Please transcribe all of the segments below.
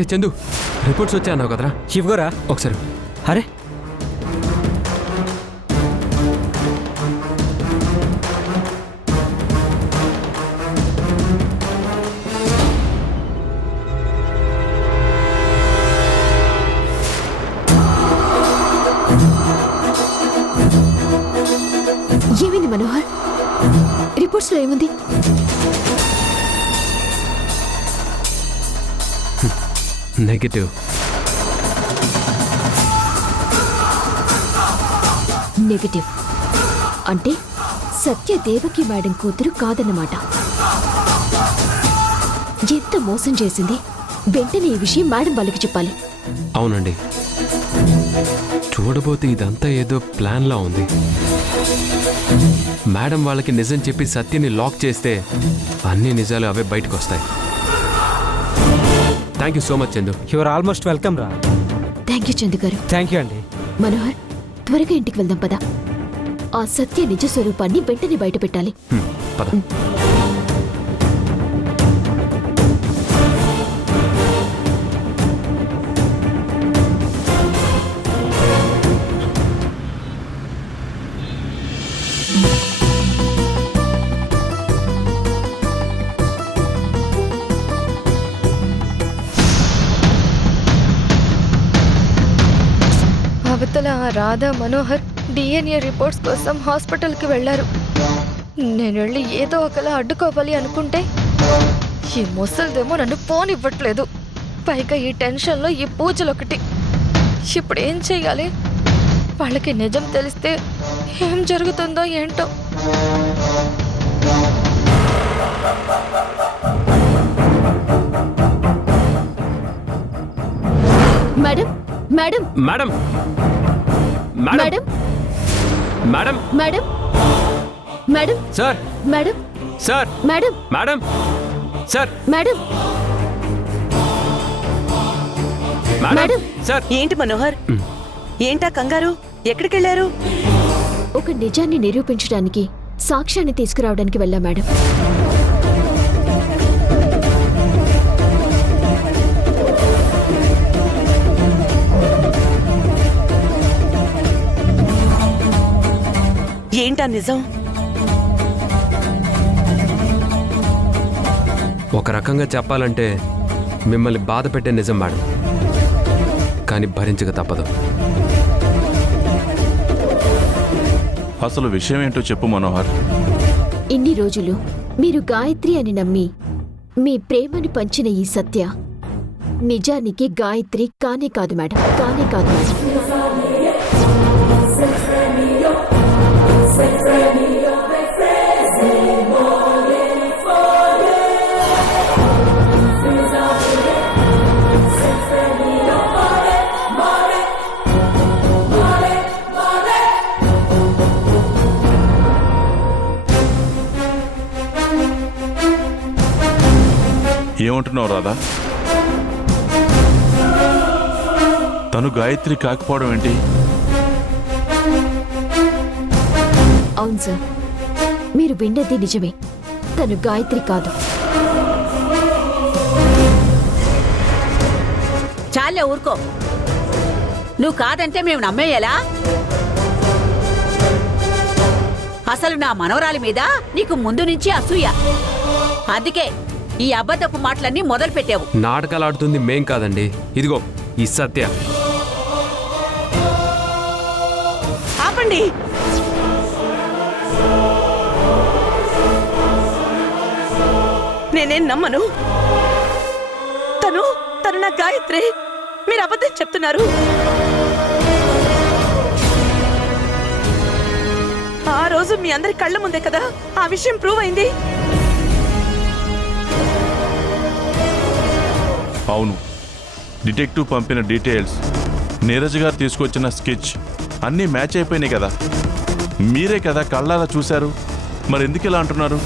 అరే చందు, రిపోర్ట్స్ వచ్చా అన్నావు కదరా? శివగోరా ఒకసారి. అరే ఏమైంది మనోహర్? రిపోర్ట్స్ లో ఏముంది? నెగటివ్. నెగటివ్ అంటే సత్య దేవకి మేడం కూతురు కాదన్నమాట. ఎంత మోసం చేసింది? వెంటనే ఈ విషయం మేడం వాళ్ళకి చెప్పాలి. అవునండి, చూడబోతే ఇదంతా ఏదో ప్లాన్లా ఉంది. మేడం వాళ్ళకి నిజం చెప్పి సత్యని లాక్ చేస్తే అన్ని నిజాలు అవే బయటకు వస్తాయి. Thank you so much Chandu. Your almost welcome రా. థ్యాంక్ యూ చందు గారు. థ్యాంక్ యూ అండి. మనోహర్, త్వరగా ఇంటికి వెళ్దాం పద. ఆ సత్య నిజ స్వరూపాన్ని వెంటనే బయట పెట్టాలి. పద. అవతల ఆ రాధా మనోహర్ డిఎన్ఏ రిపోర్ట్స్ కోసం హాస్పిటల్కి వెళ్లారు. నేను వెళ్ళి ఏదో ఒకలా అడ్డుకోవాలి అనుకుంటే ఈ ముసలిదేమో నన్ను పోనివ్వట్లేదు. పైగా ఈ టెన్షన్లో ఈ పూజలొకటి. ఇప్పుడు ఏం చెయ్యాలి? వాళ్ళకి నిజం తెలిస్తే ఏం జరుగుతుందో ఏంటో. Madam madam madam madam madam madam madam sir madam sir madam madam sir madam madam sir. ఏంటి మనోహర్, ఏంటా కంగారు? ఎక్కడికెళ్లారు? ఒక నిజాన్ని నిరూపించడానికి సాక్ష్యాన్ని తీసుకురావడానికి వెళ్ళా మేడం. ఏంటా నిజం? ఒక రకంగా చెప్పాలంటే మిమ్మల్ని బాధ పెట్టే నిజం మేడం, కానీ భరించక తప్పదు. అసలు విషయం ఏంటో చెప్పు మనోహర్. ఇన్ని రోజులు మీరు గాయత్రి అని నమ్మి మీ ప్రేమను పంచిన ఈ సత్య నిజానికి గాయత్రి కానే కాదు మేడం, కానే కాదు మేడం. ఏమంటున్నావు రాధా? తను గాయత్రి కాకపోవడం ఏంటి? అవును సార్, మీరు విన్నది నిజమే. తను గాయత్రి కాదు. చాలే ఊరుకో. నువ్వు కాదంటే మేము నమ్మేయాలా? అసలు నా మనవరాలి మీద నీకు ముందు నుంచి అసూయ. అందుకే ఈ అబద్ధపు మాటలన్నీ మొదలు పెట్టావు. నాటకాలు ఆడుతుంది మేం కాదండి, ఇదిగో ఈ సత్య. ఆపండి. నేనేం నమ్మను. తను నా గాయత్రి. మీరు అబద్ధం చెప్తున్నారు. ఆ రోజు మీ అందరి కళ్ళ ముందే కదా ఆ విషయం ప్రూవ్ అయింది. అవును, డిటెక్టివ్ పంపిన డీటెయిల్స్, నీరజ్ గారు తీసుకొచ్చిన స్కెచ్ అన్నీ మ్యాచ్ అయిపోయినాయి కదా. మీరే కదా కళ్ళారా చూశారు. మరి ఎందుకు ఇలా అంటున్నారు?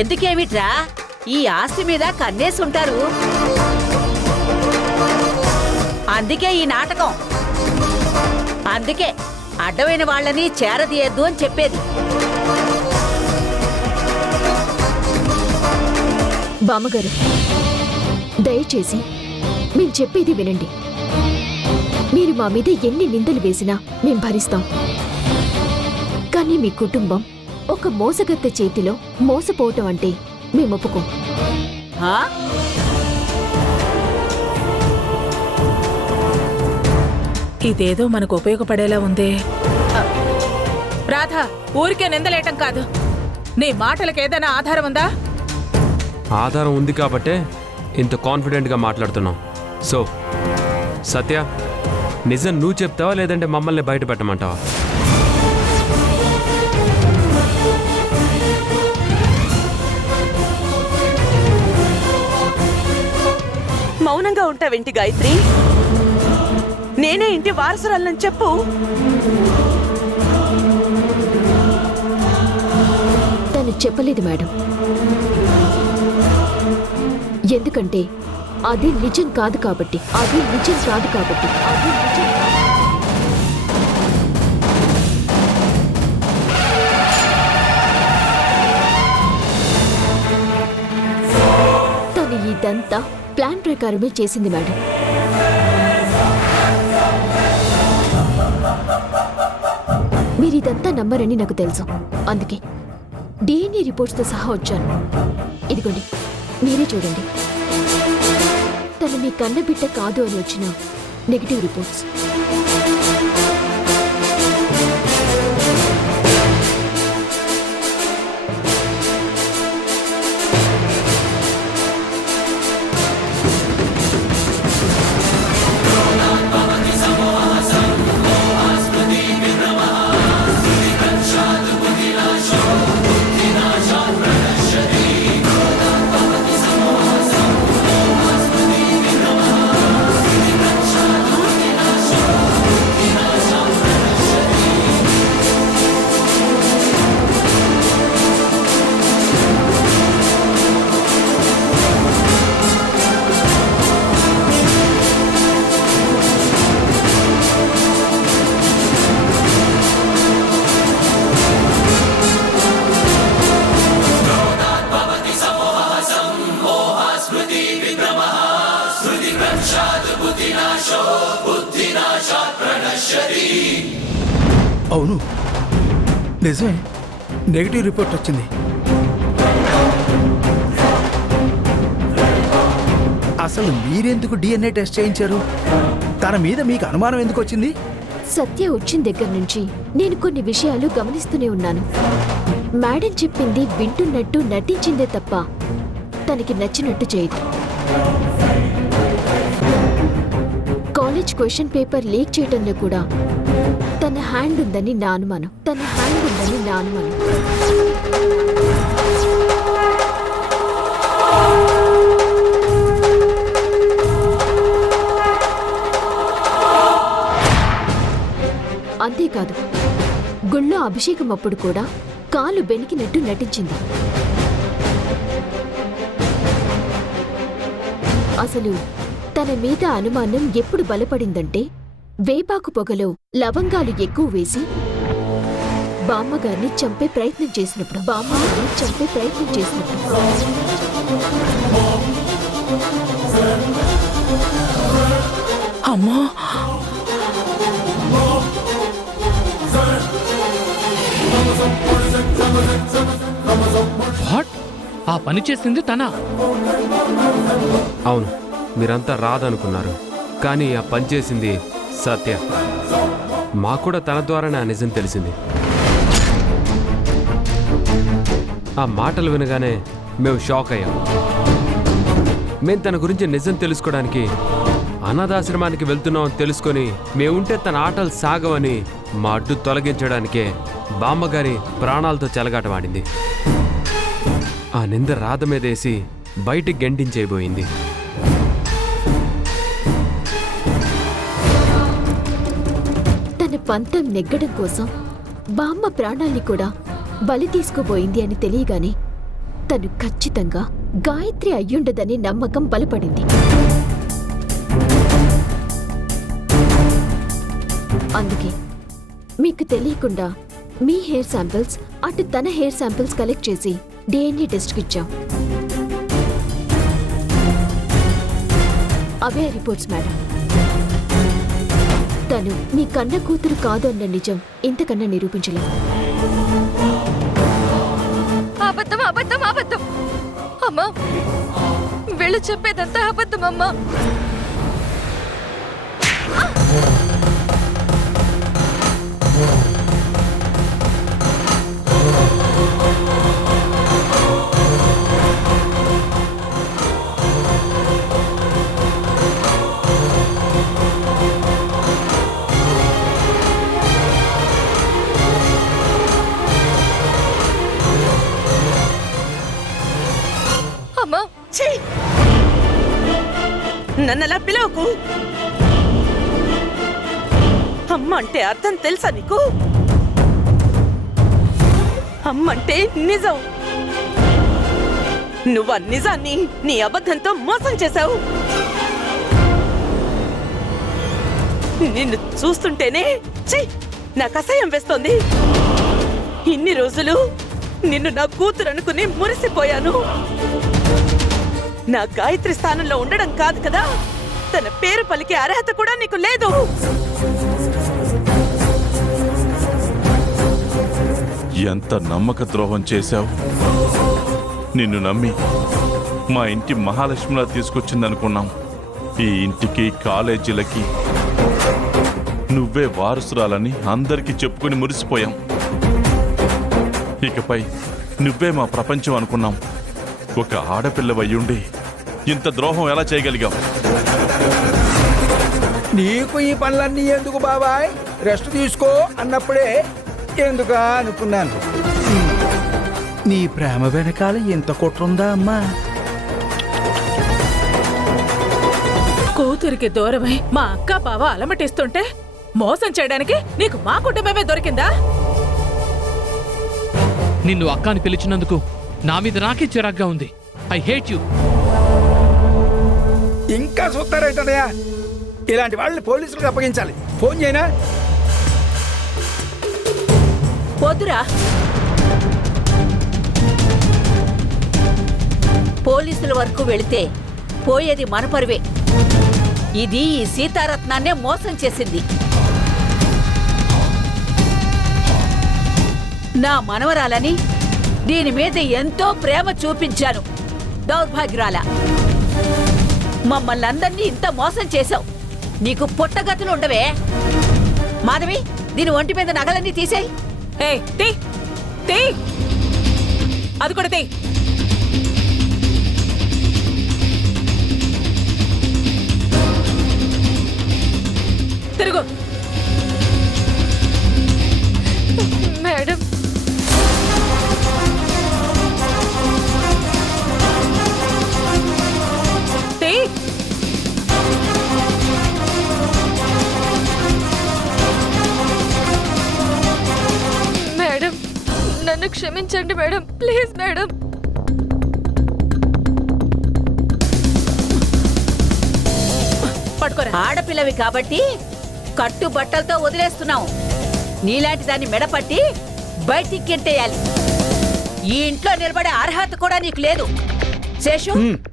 ఎందుకేమిట్రా, ఈ ఆస్తి మీద కన్నేసుంటారు. అందుకే ఈ నాటకం. అందుకే అడ్డమైన వాళ్ళని చేరదీయద్దు అని చెప్పేది. బామ్మగారు, దయచేసి మేం చెప్పేది వినండి. మీరు మా మీద ఎన్ని నిందలు వేసినా మేం భరిస్తాం. కానీ మీ కుటుంబం ఒక మోసగత్తె చేతిలో మోసపోవటం అంటే మేము ఒప్పుకోం. ఆ? ఇదేదో మనకు ఉపయోగపడేలా ఉందే. రాధా, ఊరికే నిందలేయటం కాదు. నీ మాటలకు ఏదైనా ఆధారం ఉందా? ఆధారం ఉంది కాబట్టే ఇంత కాన్ఫిడెంట్గా మాట్లాడుతున్నాం. సో సత్య, నిజం నువ్వు చెప్తావా లేదంటే మమ్మల్ని బయట పెట్టమంటావా? మౌనంగా ఉంటావేంటి గాయత్రి? నేనే ఇంటి వారసురాలని చెప్పు. తను చెప్పలేదు మేడం. ఎందుకంటే అది నిజం కాదు కాబట్టి. అది నిజం కాదు కాబట్టి. అది నిజం కాదు. తను ఇదంతా ప్లాన్ ప్రకారమే చేసింది మేడం. మీరిదంతా నమ్మరని నాకు తెలుసు. అందుకే డిఎన్ఏ రిపోర్ట్స్తో సహా వచ్చాను. ఇదిగోండి, మీరే చూడండి. తను మీ కన్నబిడ్డ కాదు అని వచ్చిన నెగిటివ్ రిపోర్ట్స్. అవును, నిజమే. నెగిటివ్ రిపోర్ట్ వచ్చింది. అసలు మీరెందుకు డిఎన్ఏ టెస్ట్ చేయించారు? తన మీద మీకు అనుమానం ఎందుకు వచ్చింది? సత్య వచ్చిన దగ్గర నుంచి నేను కొన్ని విషయాలు గమనిస్తూనే ఉన్నాను. మేడం చెప్పింది వింటున్నట్టు నటించిందే తప్ప తనకి నచ్చినట్టు చేయదు. కాలేజ్ క్వశ్చన్ పేపర్ లీక్ చేయడంలో కూడా తన హ్యాండ్ ఉందని నా అనుమానం. తన హ్యాండ్ ఉందని నా అనుమానం. అంతేకాదు, గుళ్ళో అభిషేకం అప్పుడు కూడా కాలు బెనికినట్టు నటించింది. అసలు తన మీద అనుమానం ఎప్పుడు బలపడిందంటే వేపాకు పొగలో లవంగాలు ఎక్కువ వేసి బామ్మగారిని చంపే ప్రయత్నం చేసినప్పుడు. అమ్మో, వాట్? ఆ పని చేసింది తనా? అవును, మీరంతా రాదనుకున్నారు, కానీ ఆ పని చేసింది సత్య. మాకు కూడా తన ద్వారానే ఆ నిజం తెలిసింది. ఆ మాటలు వినగానే మేము షాక్ అయ్యాం. మేము తన గురించి నిజం తెలుసుకోవడానికి అనాథాశ్రమానికి వెళ్తున్నామని తెలుసుకొని మేముంటే తన ఆటలు సాగవని మా అడ్డు తొలగించడానికే బామ్మగారి ప్రాణాలతో చెలగాటమాడింది. ఆ నింద రాధ మీదేసి బయటికి గెంటించేయబోయింది. తన పంతం నెగ్గడం కోసం బామ్మ ప్రాణాల్ని కూడా బలి తీసుకోబోయింది అని తెలియగానే తను ఖచ్చితంగా గాయత్రి అయ్యుండదని నమ్మకం బలపడింది. అందుకే మీకు తెలియకుండా మీ హెయిర్ శాంపిల్స్ అటు తన హెయిర్ శాంపిల్స్ కలెక్ట్ చేసి డిఎన్ఏ టెస్ట్కి ఇచ్చాం. అవే రిపోర్ట్స్ మేడం. తను మీ కన్న కూతురు కాదు అన్న నిజం ఇంతకన్నా నిరూపించలేదు. అబద్ధం అబద్ధం అబద్ధం అమ్మా, వీళ్ళు చెప్పేదంతా అబద్ధం అమ్మా. అమ్మా, ఛీ! నన్నలా పిలవకు. అమ్మ అంటే అర్థం తెలుసా నీకు? అమ్మంటే నిజం. నువ్వు ఆ నిజాన్ని నీ అబద్ధంతో మోసం చేశావు. నిన్ను చూస్తుంటేనే ఛీ! నాకు అసహ్యం వేస్తోంది. ఇన్ని రోజులు నిన్ను నా కూతురు అనుకుని మురిసిపోయాను. నా గాయత్రి స్థానంలో ఉండడం కాదు కదా, తన పేరు పలికే అర్హత కూడా నీకు లేదు. ఎంత నమ్మక ద్రోహం చేశావు. నిన్ను నమ్మి మా ఇంటి మహాలక్ష్మిలా తీసుకొచ్చిందనుకున్నాం. ఈ ఇంటికి కాలేజీలకి నువ్వే వారసురాలని అందరికీ చెప్పుకుని మురిసిపోయాం. ఇకపై నువ్వే మా ప్రపంచం అనుకున్నాం. ఒక ఆడపిల్లవయ్యుండి ఇంత ద్రోహం ఎలా చేయగలిగావు? నీకు ఈ పనులన్నీ ఎందుకు బాబాయ్, రెస్ట్ తీసుకో అన్నప్పుడే ఎందుకా అనుకున్నాను. నీ ప్రేమ వెనకాల ఎంత కుట్రుందా అమ్మా? కూతురికి దూరమై మా అక్క బావ అలమటిస్తుంటే మోసం చేయడానికి నీకు మా కుటుంబమే దొరికిందా? నిన్ను అక్క అని పిలిచినందుకు నా మీద నాకే చిరాగ్గా ఉంది. I hate you. ఇంకా చూస్తారేంటనయా? ఇలాంటి వాళ్ళని పోలీసులకు అప్పగించాలి. ఫోన్ చేయనా? వద్దురా, పోలీసుల వరకు వెళితే పోయేది మన పరువే. ఇది ఈ సీతారత్నాన్నే మోసం చేసింది. నా మనవరాలని దీని మీద ఎంతో ప్రేమ చూపించాను. దౌర్భాగ్యురాల, మమ్మల్ని అందరినీ ఇంత మోసం చేశావు. నీకు పుట్టగతులు ఉండవే. మాధవి, దీని ఒంటి మీద నగలన్నీ తీసేయి. ఏయ్, తీ తీ, అది కూడా తీ. తిరుగు. మేడం, తీ. మేడం, నన్ను క్షమించండి మేడం, ప్లీజ్ మేడం. పట్టుకోరా. ఆడపిల్లవి కాబట్టి కట్టుబట్టలతో వదిలేస్తున్నావు. నీలాంటి దాన్ని మెడపట్టి బయటికి గెంటేయాలి. ఈ ఇంట్లో నిలబడే అర్హత కూడా నీకు లేదు. శేషు,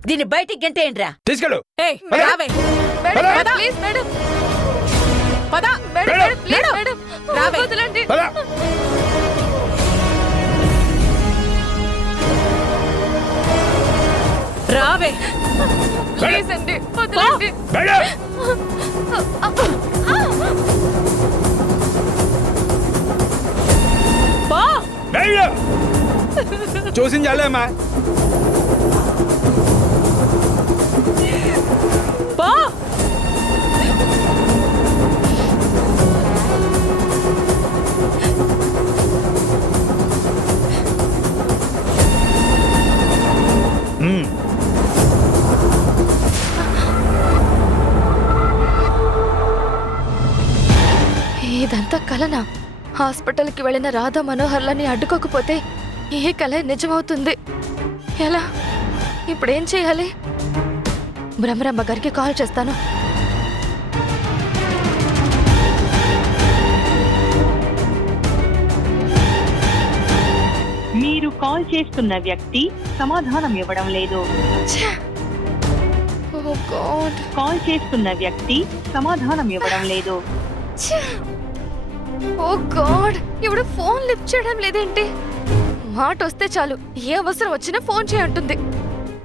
దీన్ని బయటికి గెంటేయండిరా. తీసుకెళ్ళు. ఏయ్, రావే. మేడం, పద. Please madam. పద. Madam, madam, please madam. రావే. వదలండి. పద. రావే. ప్లీజ్ అండి, వదలండి. పో. చూసింది చాలేమ్మా. పో. ఇదంతా కలనా? హాస్పిటల్కి వెళ్ళిన రాధా మనోహర్లని అడ్డుకోకపోతే ఏ కల నిజమవుతుంది? ఎలా? ఇప్పుడేం చేయాలి? బ్రహ్మరమ్మ గారికి కాల్ చేస్తాను. మీరు కాల్ చేస్తున్న వ్యక్తి సమాధానం ఇవ్వడం లేదు. ఛే! ఓ గాడ్. కాల్ చేస్తున్న వ్యక్తి సమాధానం ఇవ్వడం లేదు. ఓ గాడ్, ఇప్పుడు ఫోన్ లిఫ్ట్ చేయడం లేదేంటి? మాట వస్తే చాలు, ఏ అవసరం వచ్చినా ఫోన్ చేయంటుంది.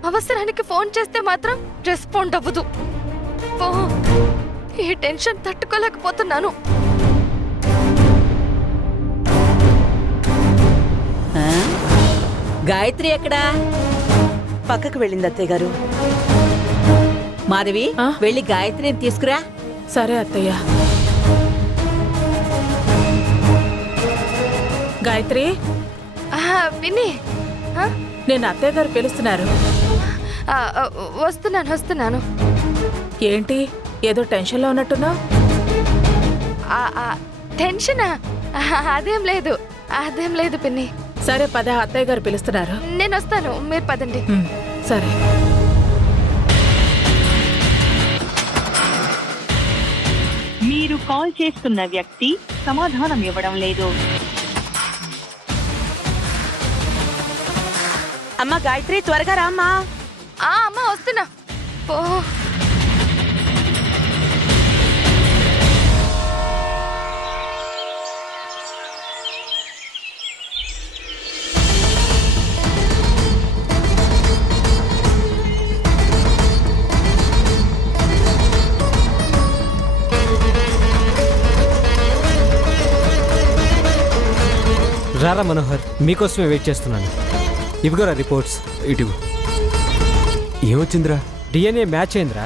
అవసరానికి ఫోన్ చేస్తే మాత్రం రెస్పాండ్ అవ్వదు. ఓ, ఈ టెన్షన్ తట్టుకోలేకపోతున్నాను. ఆ? గాయత్రి ఎక్కడా? పక్కకు వెళ్ళింది అత్తయ్య గారు. మాధవి, ఆ? వెళ్ళి గాయత్రిని తీసుకురా. సరే అత్తయ్య. గాయత్రి, విని, నేను అత్తయ్య గారు పిలుస్తున్నారు. వస్తున్నాను. ఏంటి, ఏదో టెన్షన్లో ఉన్నట్టున్నావు? టెన్షనా? అదేం లేదు పిన్ని. సరే పద, అత్తయ్య గారు పిలుస్తున్నారు. నేను వస్తాను, మీరు పదండి. సరే. మీరు కాల్ చేస్తున్న వ్యక్తి సమాధానం ఇవ్వడం లేదు. అమ్మ గాయత్రి, త్వరగా రామ్మా. అమ్మా వస్తున్నా. ఓ, రారా మనోహర్, మీకోసమే వెయిట్ చేస్తున్నాను. ఇవిగోరా రిపోర్ట్స్. ఇటు ఏమొచ్చిందిరా? డిఎన్ఏ మ్యాచ్ అయిందిరా.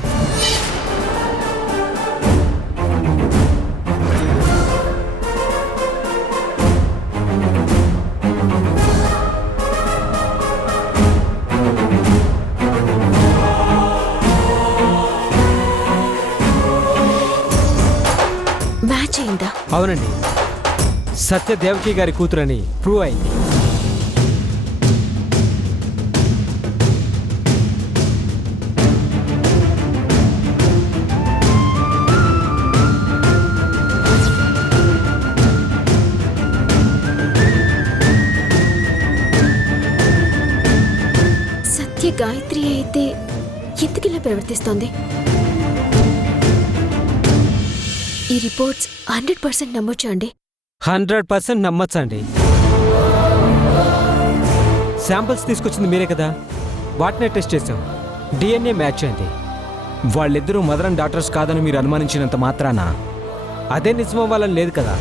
మ్యాచ్ అయిందా? అవునండి, సత్య దేవకి గారి కూతురని ప్రూవ్ అయింది. సత్య గాయత్రి అయితే ఎందుకు ఇలా ప్రవర్తిస్తోంది? ఈ రిపోర్ట్స్ 100% నమ్మొచ్చా అండి? 100% నమ్మచ్చండి. శాంపిల్స్ తీసుకొచ్చింది మీరే కదా, వాటినే టెస్ట్ చేసాం. డిఎన్ఏ మ్యాచ్ అయింది. వాళ్ళిద్దరూ మదర్ అండ్ డాటర్స్ కాదని మీరు అనుమానించినంత మాత్రాన అదే నిజమవ్వాలని లేదు కదా.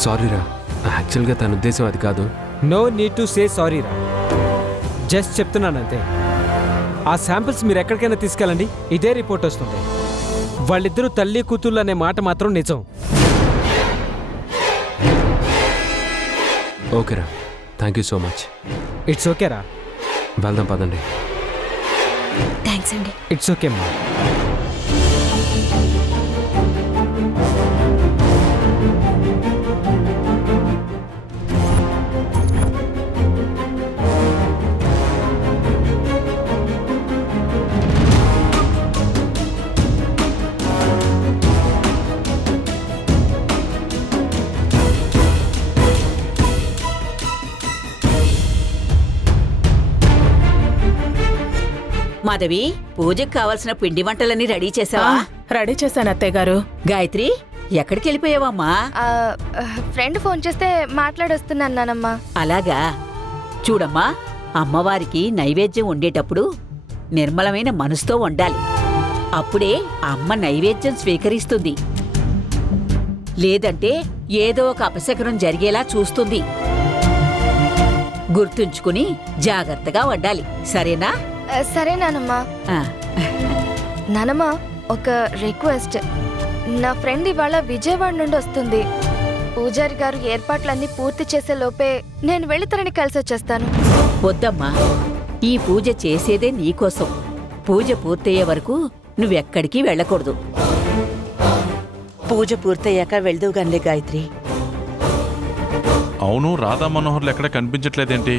సారీరా, యాక్చువల్గా తన ఉద్దేశం అది కాదు. No need to say sorry రా, జస్ట్ చెప్తున్నానంతే. ఆ శాంపిల్స్ మీరు ఎక్కడికైనా తీసుకెళ్ళండి, ఇదే రిపోర్ట్ వస్తుంది. వాళ్ళిద్దరూ తల్లి కూతుళ్ళు అనే మాట మాత్రం నిజం. ఓకేరా, thank you so much. It's ఓకేరా, వెళ్దాం పదండి. థ్యాంక్స్ అండి. ఇట్స్ ఓకే అమ్మా. మాధవి, పూజకు కావాల్సిన పిండి వంటలన్నీ రెడీ చేసావా? రెడీ చేశాను అత్తయ్య గారు. గాయత్రి, ఎక్కడికి వెళ్ళిపోయావమ్మా? ఫ్రెండ్ ఫోన్ చేస్తే మాట్లాడొస్తున్నాను నానమ్మా. అలాగా. చూడమ్మా, అమ్మవారికి నైవేద్యం వండేటప్పుడు నిర్మలమైన మనసుతో వండాలి. అప్పుడే అమ్మ నైవేద్యం స్వీకరిస్తుంది. లేదంటే ఏదో ఒక అపశకునం జరిగేలా చూస్తుంది. గుర్తుంచుకుని జాగ్రత్తగా వండాలి, సరేనా? సరే నానమ్మా. ఆ. నానమ్మా, ఒక రిక్వెస్ట్. నా ఫ్రెండ్ ఇవాళ విజయవాడ నుండి వస్తుంది. పూజారి గారు ఏర్పాట్లన్నీ పూర్తి చేసే లోపే నేను వెళ్ళి తనని కలిసి వచ్చేస్తాను. వద్దమ్మా, ఈ పూజ చేసేదే నీకోసం. పూజ పూర్తయ్యే వరకు నువ్వెక్కడికి వెళ్ళకూడదు. పూజ పూర్తయ్యాక వెళ్దువుగానిలే గాయత్రి. అవును, రాధా మనోహర్లు ఎక్కడ కనిపించట్లేదేంటి?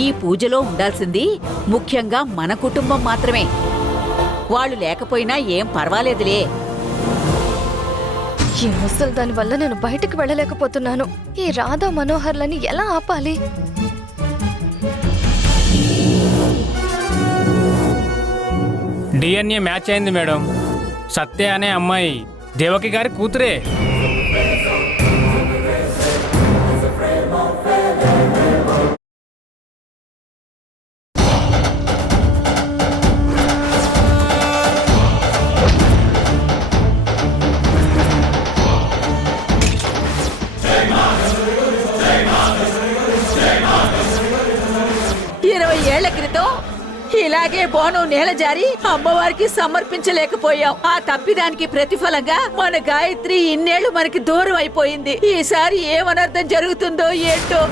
ఈ పూజలో ఉండాల్సింది ముఖ్యంగా మన కుటుంబం మాత్రమే. వాళ్ళు లేకపోయినా ఏం పర్వాలేదులే. ఈ ముసలి దాని వల్ల నేను బయటకు వెళ్ళలేకపోతున్నాను. ఈ రాధా మనోహర్లని ఎలా ఆపాలి? డిఎన్ఏ మ్యాచ్ అయింది మేడం. సత్య అనే అమ్మాయి దేవకి గారి కూతురే. ఏళ్ల క్రితం ఇలాగే బోనం నేల జారి అమ్మవారికి సమర్పించలేకపోయాం. ఆ తప్పిదానికి ప్రతిఫలంగా మన గాయత్రి ఇన్నేళ్లు మనకి దూరం అయిపోయింది. ఈసారి ఏమనర్థం జరుగుతుందో ఏంటో.